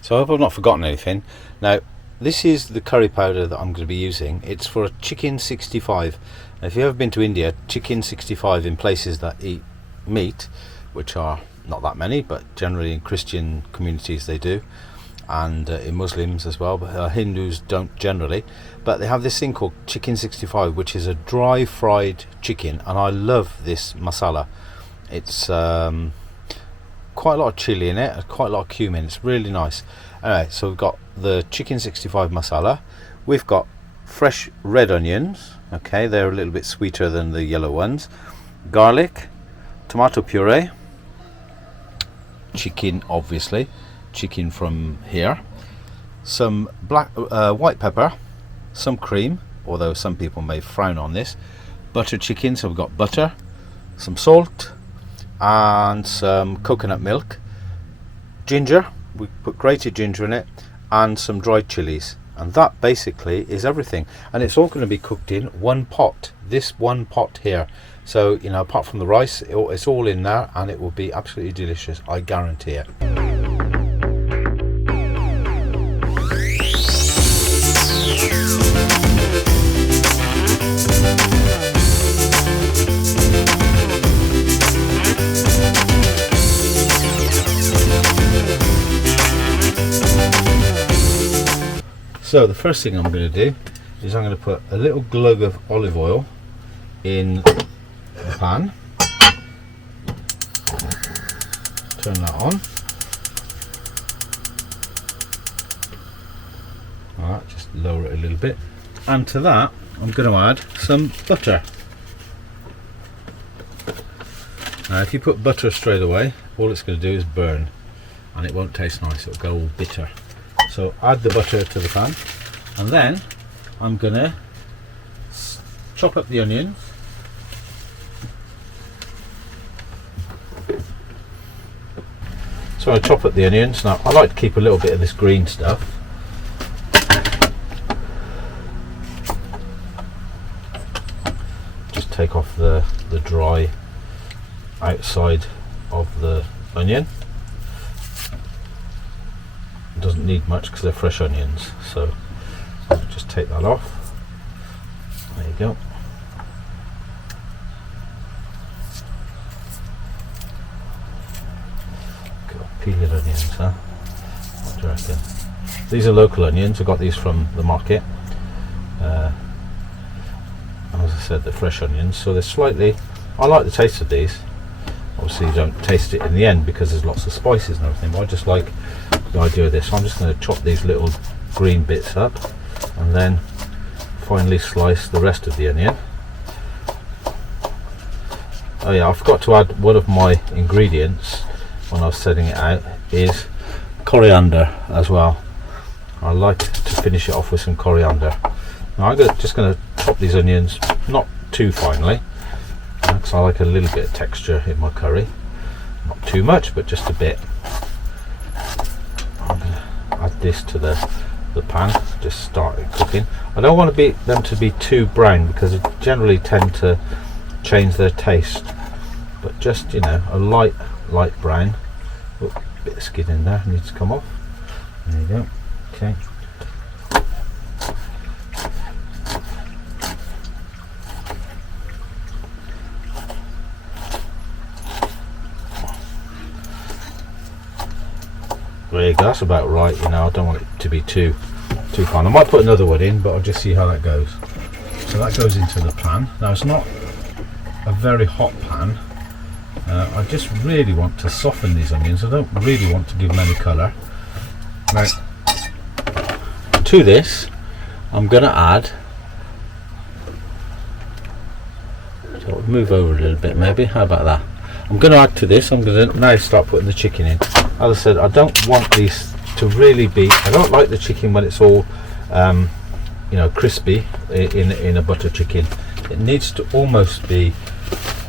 So I hope I've not forgotten anything. Now, this is the curry powder that I'm going to be using. It's for a chicken 65. Now, if you've ever been to India, chicken 65 in places that eat meat, which are not that many, but generally in Christian communities they do, and in Muslims as well, but Hindus don't generally. But they have this thing called chicken 65, which is a dry fried chicken, and I love this masala. It's quite a lot of chili in it, quite a lot of cumin. It's really nice. Anyway, so we've got the chicken 65 masala. We've got fresh red onions. Okay, they're a little bit sweeter than the yellow ones. Garlic, tomato puree, chicken, obviously, chicken from here, some white pepper, some cream, although some people may frown on this, butter chicken, so we've got butter, some salt, and some coconut milk, ginger, we put grated ginger in it, and some dried chilies, and that basically is everything. And it's all going to be cooked in one pot, this one pot here. So, you know, apart from the rice, it's all in there, and it will be absolutely delicious, I guarantee it. So the first thing I'm going to do is I'm going to put a little glug of olive oil in the pan. Turn that on. Alright, just lower it a little bit. And to that I'm going to add some butter. Now if you put butter straight away, all it's going to do is burn, and it won't taste nice, it'll go all bitter. So add the butter to the pan, and then I'm going to chop up the onions. So I chop up the onions. Now I like to keep a little bit of this green stuff. Just take off the dry outside of the onion. It doesn't need much because they're fresh onions, so just take that off. There you go. Peeled onions, huh? What do you reckon? These are local onions. I got these from the market. As I said, they're fresh onions, so they're slightly. I like the taste of these. Obviously, you don't taste it in the end because there's lots of spices and everything. But I just like the idea of this. So I'm just going to chop these little green bits up, and then finally slice the rest of the onion. Oh yeah, I forgot to add one of my ingredients when I was setting it out, is coriander as well. I like to finish it off with some coriander. Now I'm just going to chop these onions not too finely, because I like a little bit of texture in my curry. Not too much, but just a bit. I'm going to add this to the pan, just start it cooking. I don't want them to be too brown, because they generally tend to change their taste, but just, you know, a light brown. Oh, bit of skin in there, needs to come off. There you go. Okay. There you go, that's about right. You know, I don't want it to be too fine. I might put another one in, but I'll just see how that goes. So that goes into the pan. Now it's not a very hot pan. I just really want to soften these onions. I don't really want to give them any colour. Now, to this, I'm going to add. So I'll move over a little bit, maybe. How about that? I'm going to add to this. I'm going to now start putting the chicken in. As I said, I don't want these to really be. I don't like the chicken when it's all, you know, crispy in a butter chicken. It needs to almost be.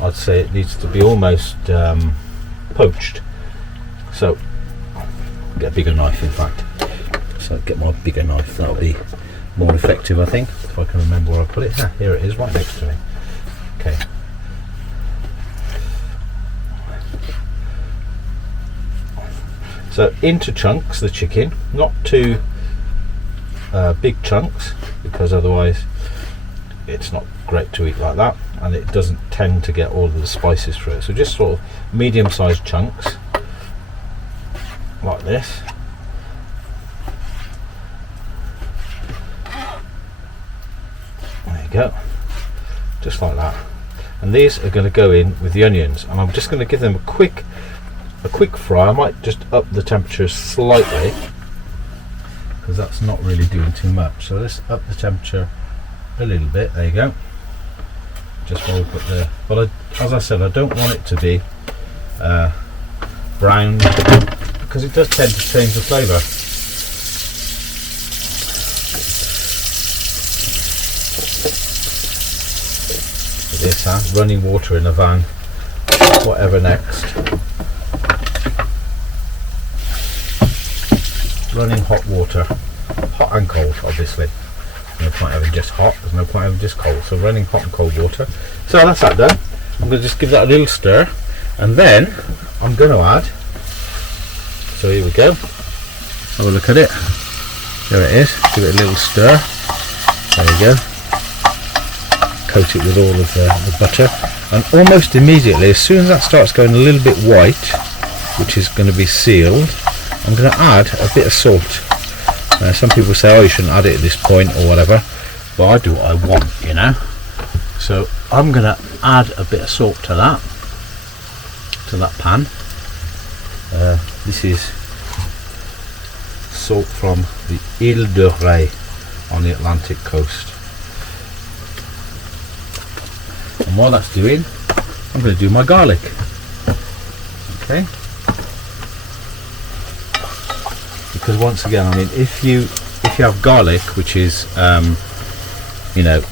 I'd say it needs to be almost poached. So get a bigger knife, in fact. So get my bigger knife. That'll be more effective, I think. If I can remember where I put it. Ah, here it is, right next to me. Okay. So into chunks the chicken, not too big chunks, because otherwise it's not great to eat like that, and it doesn't tend to get all of the spices through it. So just sort of medium-sized chunks like this. There you go, just like that. And these are going to go in with the onions, and I'm just going to give them a quick fry. I might just up the temperature slightly, because that's not really doing too much. So let's up the temperature a little bit. There you go. Just while we put the, but as I said, I don't want it to be brown, because it does tend to change the flavour. This, running water in the van. Whatever next? Running hot water, hot and cold, obviously. No point having just hot, there's no point having just cold. So running hot and cold water. So that's that done. I'm going to just give that a little stir, and then I'm going to add. So here we go. Have a look at it. There it is. Give it a little stir. There you go. Coat it with all of the butter, and almost immediately, as soon as that starts going a little bit white, which is going to be sealed, I'm going to add a bit of salt. Some people say, oh, you shouldn't add it at this point or whatever, but I do what I want, you know. So I'm going to add a bit of salt to that pan. This is salt from the Ile de Ré on the Atlantic coast. And while that's doing, I'm going to do my garlic. Okay. Because once again, I mean, if you have garlic which is you know,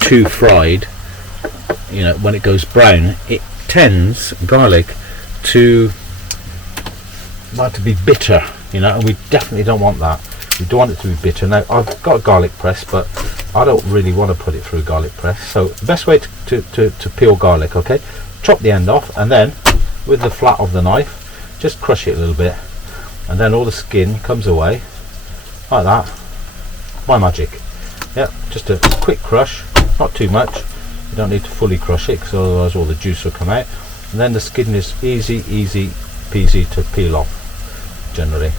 too fried, you know, when it goes brown, it tends, garlic, to like to be bitter, you know, and we definitely don't want that. We don't want it to be bitter. Now I've got a garlic press, but I don't really want to put it through a garlic press. So the best way to peel garlic, okay, chop the end off, and then with the flat of the knife just crush it a little bit, and then all the skin comes away like that by magic. Yeah, just a quick crush, not too much. You don't need to fully crush it, because otherwise all the juice will come out, and then the skin is easy peasy to peel off. Generally,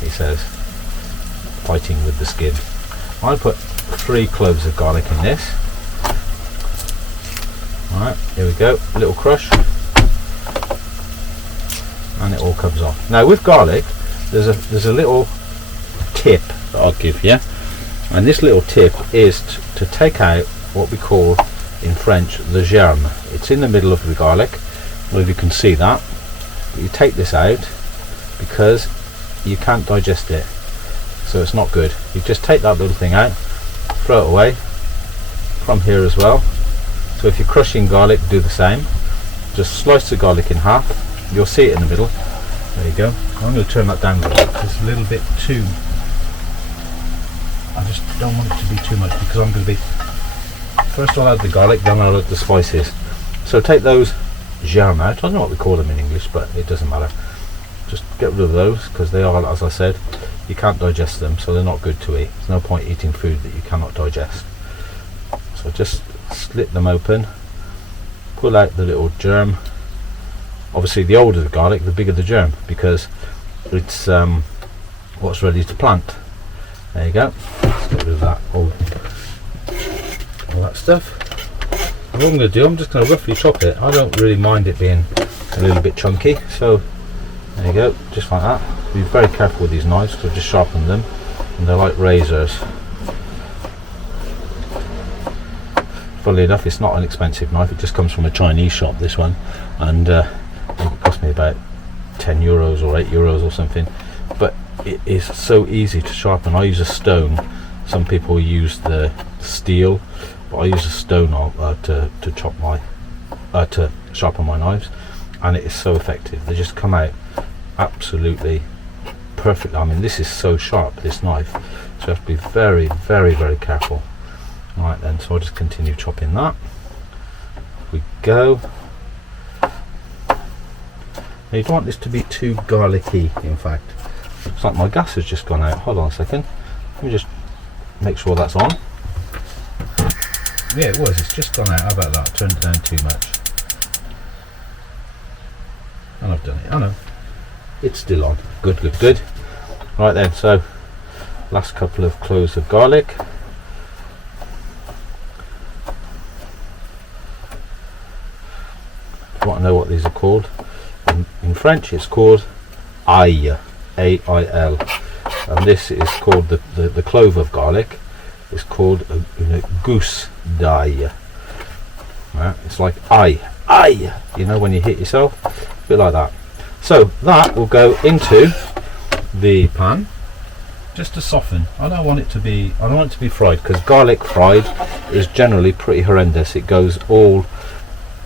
he says, fighting with the skin. I put 3 cloves of garlic in this. Alright, here we go, a little crush, and it all comes off. Now with garlic, there's a little tip that I'll give you, and this little tip is to take out what we call in French the germe. It's in the middle of the garlic. Well, if you can see that, but you take this out because you can't digest it, so it's not good. You just take that little thing out, throw it away. From here as well. So if you're crushing garlic, do the same. Just slice the garlic in half. You'll see it in the middle. There you go. I'm going to turn that down a little bit. It's a little bit too, I just don't want it to be too much, because I'm going to be, first I'll add the garlic, then I'll add the spices. So take those germe out. I don't know what we call them in English, but it doesn't matter. Just get rid of those, because they are, as I said, you can't digest them, so they're not good to eat. There's no point eating food that you cannot digest. So just slit them open, pull out the little germ. Obviously the older the garlic, the bigger the germ, because it's what's ready to plant. There you go. Let's get rid of that, all that stuff. And what I'm going to do, I'm just going to roughly chop it. I don't really mind it being a little bit chunky, so there you go, just like that. Be very careful with these knives, because I've just sharpened them, and they're like razors. Funnily enough, it's not an expensive knife, it just comes from a Chinese shop, this one, and I think it cost me about 10 euros or 8 euros or something, but it is so easy to sharpen. I use a stone. Some people use the steel, but I use a stone to chop my to sharpen my knives, and it is so effective. They just come out absolutely perfect. I mean, this is so sharp, this knife, so you have to be very careful. Right then, so I'll just continue chopping that. We go. You don't want this to be too garlicky, in fact. Looks like my gas has just gone out. Hold on a second. Let me just make sure that's on. Yeah, it was. It's just gone out. How about that? Turned it down too much. And I've done it. I know. It's still on. Good, good, good. Right then, so last couple of cloves of garlic. You want to know what these are called? In French it's called ail, A-I-L, and this is called the clove of garlic. It's called goose d'ail. Right? It's like aye, you know, when you hit yourself, a bit like that. So that will go into the pan just to soften. I don't want it to be fried, because garlic fried is generally pretty horrendous. It goes all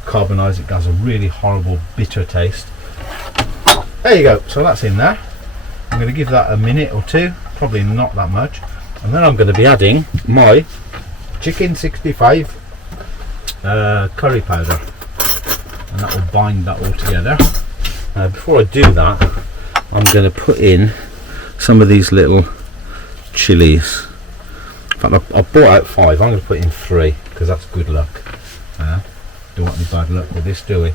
carbonized. It has a really horrible bitter taste. There you go. So that's in there. I'm going to give that a minute or two, probably not that much, and then I'm going to be adding my chicken 65 curry powder, and that will bind that all together. Before I do that, I'm going to put in some of these little chilies. In fact, I bought out 5. I'm going to put in 3 because that's good luck. Don't want any bad luck with this, do we?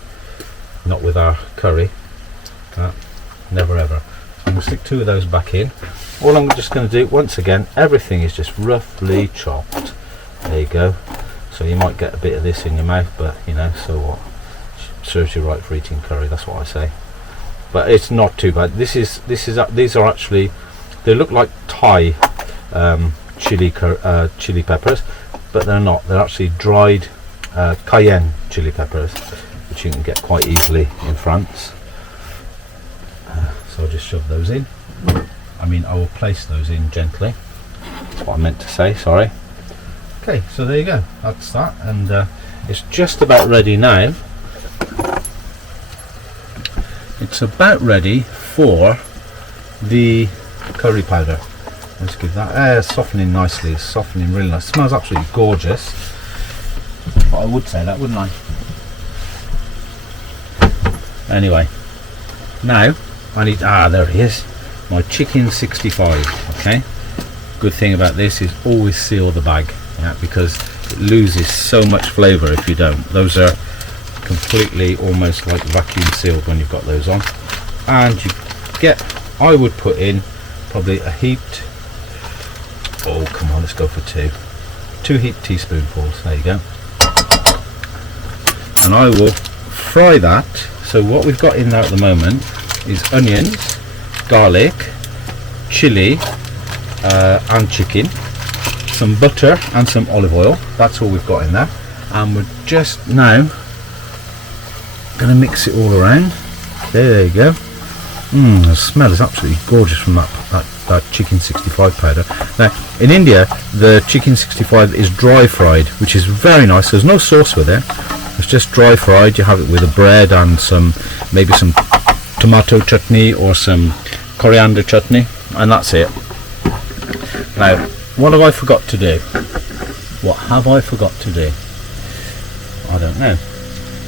Not with our curry. Never ever. So I'm going to stick 2 of those back in. All I'm just going to do, once again, everything is just roughly chopped. There you go. So you might get a bit of this in your mouth, but you know, so what? Serves you right for eating curry. That's what I say. But it's not too bad. These are actually, they look like Thai chili peppers, but they're not. They're actually dried cayenne chili peppers, which you can get quite easily in France. So I'll just shove those in. I mean, I will place those in gently. That's what I meant to say, sorry. Okay, so there you go. That's that, and it's just about ready now. It's about ready for the curry powder. Let's give that softening nicely. It's softening really nice. It smells absolutely gorgeous. But I would say that, wouldn't I? Anyway, now I need, there it is, my chicken 65. Okay, good thing about this is always seal the bag, because it loses so much flavour if you don't. Those are completely almost like vacuum sealed when you've got those on. And you get, I would put in probably a heaped, oh come on, let's go for 2 heaped teaspoonfuls. There you go. And I will fry that. So what we've got in there at the moment is onions, garlic, chili, and chicken, some butter and some olive oil. That's all we've got in there, and we're just now going to mix it all around. There you go. The smell is absolutely gorgeous from that chicken 65 powder. Now in India the chicken 65 is dry fried, which is very nice. There's no sauce with it. It's just dry fried. You have it with a bread and maybe some tomato chutney or some coriander chutney, and that's it. Now, what have I forgot to do? What have I forgot to do? I don't know.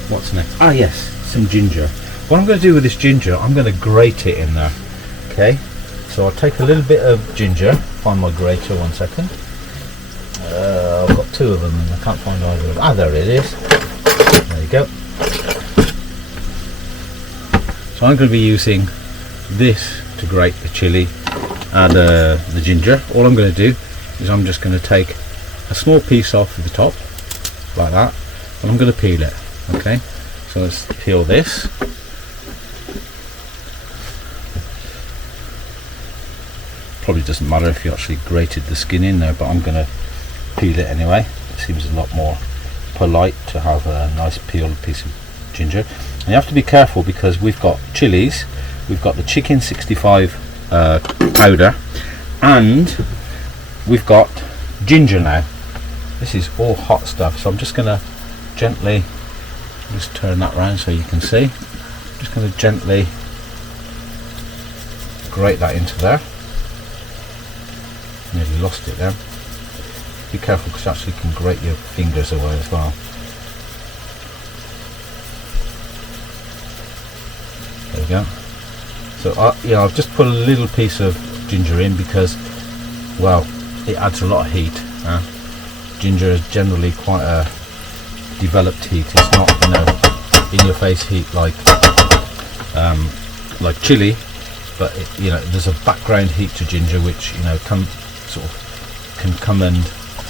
What's next? Ah yes, some ginger. What I'm going to do with this ginger, I'm going to grate it in there. Okay, so I'll take a little bit of ginger. Find my grater, 1 second. I've got 2 of them and I can't find either of them. Ah, there it is. There you go. So I'm going to be using this to grate the chili and the ginger. All I'm going to do is I'm just going to take a small piece off the top like that, and I'm going to peel it. Okay, so let's peel this. Probably doesn't matter if you actually grated the skin in there, but I'm going to peel it anyway. It seems a lot more polite to have a nice peeled piece of ginger. And you have to be careful because we've got chilies, we've got the chicken 65 powder, and we've got ginger now. This is all hot stuff, so I'm just going to gently just turn that round so you can see. Just going to gently grate that into there. Nearly lost it there. Be careful because you actually can grate your fingers away as well. There you go. So yeah, I've just put a little piece of ginger in because, well, it adds a lot of heat. Ginger is generally quite a developed heat. It's not, you know, in your face heat like chili, but it, you know, there's a background heat to ginger which, you know, can come and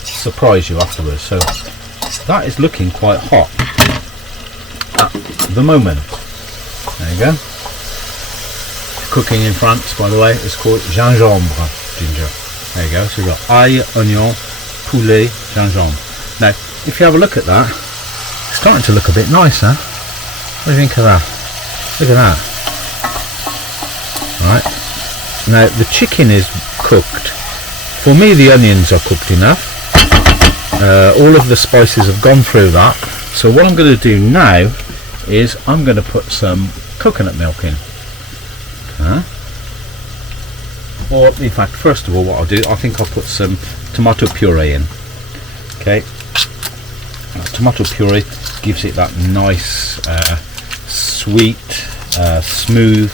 surprise you afterwards. So that is looking quite hot at the moment. There you go. Cooking in France, by the way, is called gingembre ginger. There you go. So we've got ail, onion, poulet, gingembre. Now, if you have a look at that, it's starting to look a bit nicer. What do you think of that? Look at that. Right. Now the chicken is cooked. For me, the onions are cooked enough. All of the spices have gone through that. So what I'm going to do now is I'm going to put some coconut milk in. Or in fact, first of all, what I'll do, I think I'll put some tomato puree in. Okay. Tomato puree gives it that nice, sweet, smooth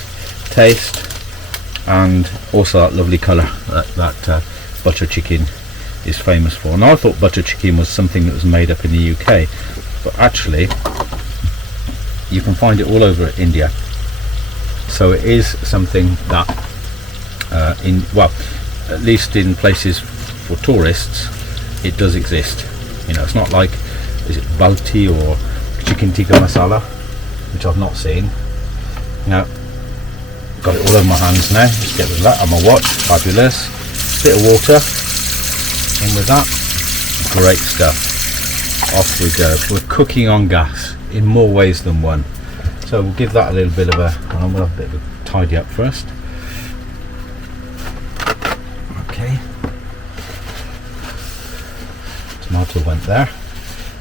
taste, and also that lovely colour that butter chicken is famous for. And I thought butter chicken was something that was made up in the UK, but actually you can find it all over India. So it is something that at least in places for tourists, it does exist. You know, it's not like, is it balti or chicken tikka masala, which I've not seen. Now, got it all over my hands now. Just get rid of that on my watch. Fabulous. Bit of water in with that. Great stuff. Off we go. We're cooking on gas in more ways than one. So we'll give that a little bit of a, I'm going to have a bit of a tidy up first. Okay. Tomato went there.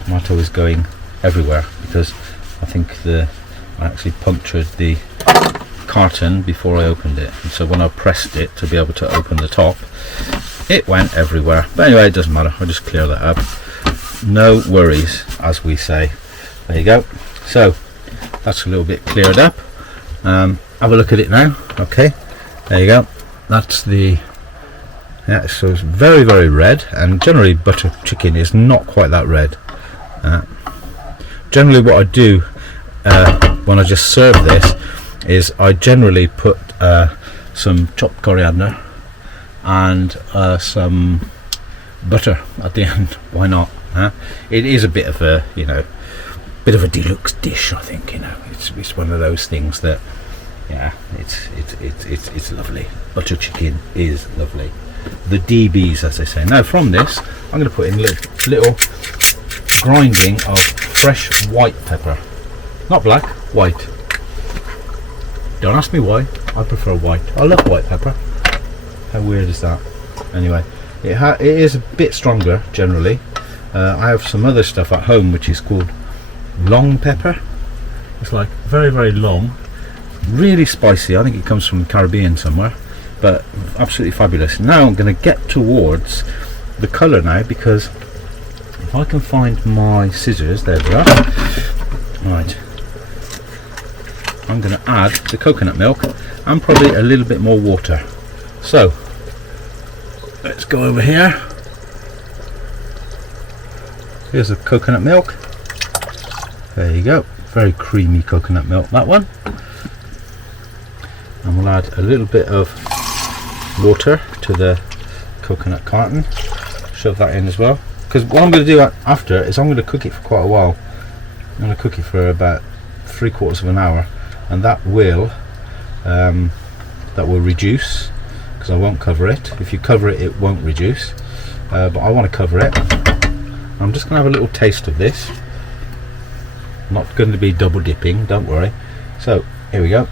Tomato is going everywhere because I think I actually punctured the carton before I opened it, and so when I pressed it to be able to open the top, it went everywhere. But anyway, it doesn't matter. I'll just clear that up. No worries, as we say. There you go. So that's a little bit cleared up. Have a look at it now. Okay, there you go. That's the, yeah, so it's very, very red, and generally butter chicken is not quite that red. Generally what I do when I just serve this is I generally put some chopped coriander and some butter at the end. Why not? It is a bit of a, you know, bit of a deluxe dish, I think. You know, it's one of those things that, yeah, it's lovely. Butter chicken is lovely. The DBs, as they say. Now from this, I'm going to put in little grinding of fresh white pepper, not black, white. Don't ask me why. I prefer white. I love white pepper. How weird is that? Anyway, it is a bit stronger generally. I have some other stuff at home which is called long pepper. It's like very, very long, really spicy. I think it comes from the Caribbean somewhere, but absolutely fabulous. Now I'm going to get towards the colour now, because if I can find my scissors, there they are. Right, I'm going to add the coconut milk and probably a little bit more water. So let's go over here. Here's the coconut milk. There you go, very creamy coconut milk, that one. And we'll add a little bit of water to the coconut carton. Shove that in as well, because what I'm going to do after is I'm going to cook it for quite a while. I'm going to cook it for about 3/4 of an hour, and that will reduce, because I won't cover it. If you cover it, it won't reduce, but I want to cover it. I'm just going to have a little taste of this. Not going to be double dipping, don't worry. So here we go.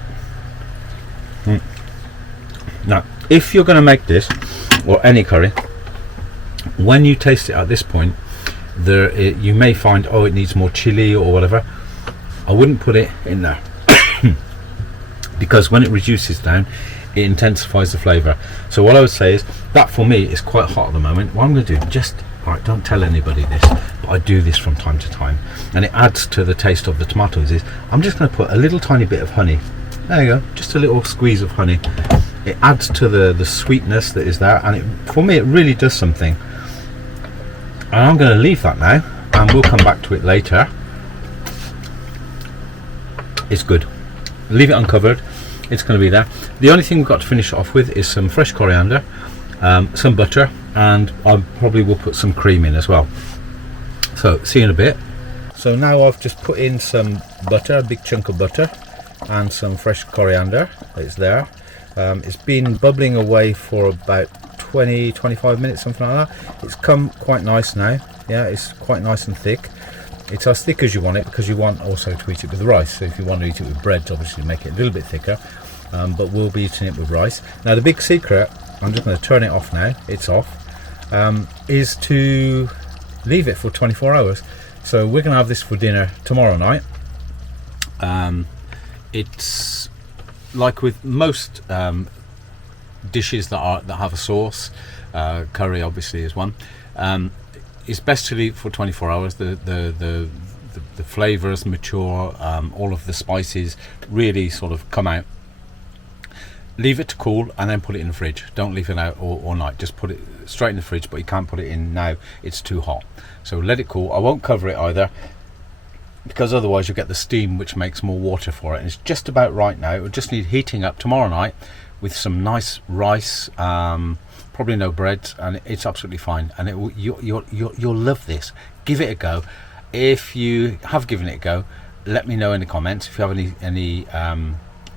Now if you're going to make this or any curry, when you taste it at this point, you may find, oh, it needs more chili or whatever. I wouldn't put it in there because when it reduces down, it intensifies the flavour. So what I would say is that for me is quite hot at the moment. What I'm going to do, just right, don't tell anybody this, but I do this from time to time, and it adds to the taste of the tomatoes, is I'm just going to put a little tiny bit of honey There you go, just a little squeeze of honey. It adds to the sweetness that is there, and for me it really does something. And I'm going to leave that now, and we'll come back to it later. It's good. Leave it uncovered, it's going to be there. The only thing we've got to finish off with is some fresh coriander, some butter, and I probably will put some cream in as well. So see you in a bit. So now I've just put in some butter, a big chunk of butter, and some fresh coriander. It's there. It's been bubbling away for about 20-25 minutes, something like that. It's come quite nice now. Yeah, it's quite nice and thick. It's as thick as you want it, because you want also to eat it with rice. So if you want to eat it with bread, obviously make it a little bit thicker, but we'll be eating it with rice. Now the big secret, I'm just going to turn it off now, it's off, is to leave it for 24 hours. So we're going to have this for dinner tomorrow night. It's like with most dishes that have a sauce, curry obviously is one. It's best to leave for 24 hours. The flavors mature, all of the spices really sort of come out. Leave it to cool and then put it in the fridge. Don't leave it out all night. Just put it straight in the fridge, but you can't put it in now, it's too hot. So let it cool. I won't cover it either, because otherwise you'll get the steam, which makes more water for it. And it's just about right now. It will just need heating up tomorrow night with some nice rice, probably no bread, and it's absolutely fine. And it will, you'll love this. Give it a go. If you have given it a go, let me know in the comments. If you have any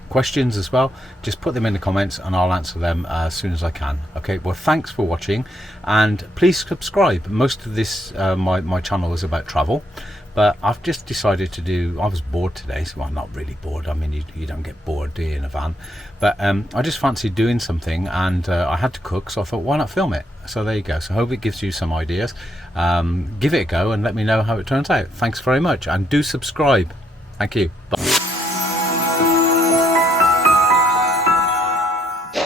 questions as well, just put them in the comments and I'll answer them as soon as I can. Okay, well, thanks for watching, and please subscribe. Most of this my channel is about travel, but I've just decided to do, I was bored today, so I'm not really bored. I mean, you don't get bored, do you, in a van? But I just fancied doing something, and I had to cook, so I thought, why not film it? So there you go. So I hope it gives you some ideas. Give it a go and let me know how it turns out. Thanks very much, and do subscribe. Thank you. Bye.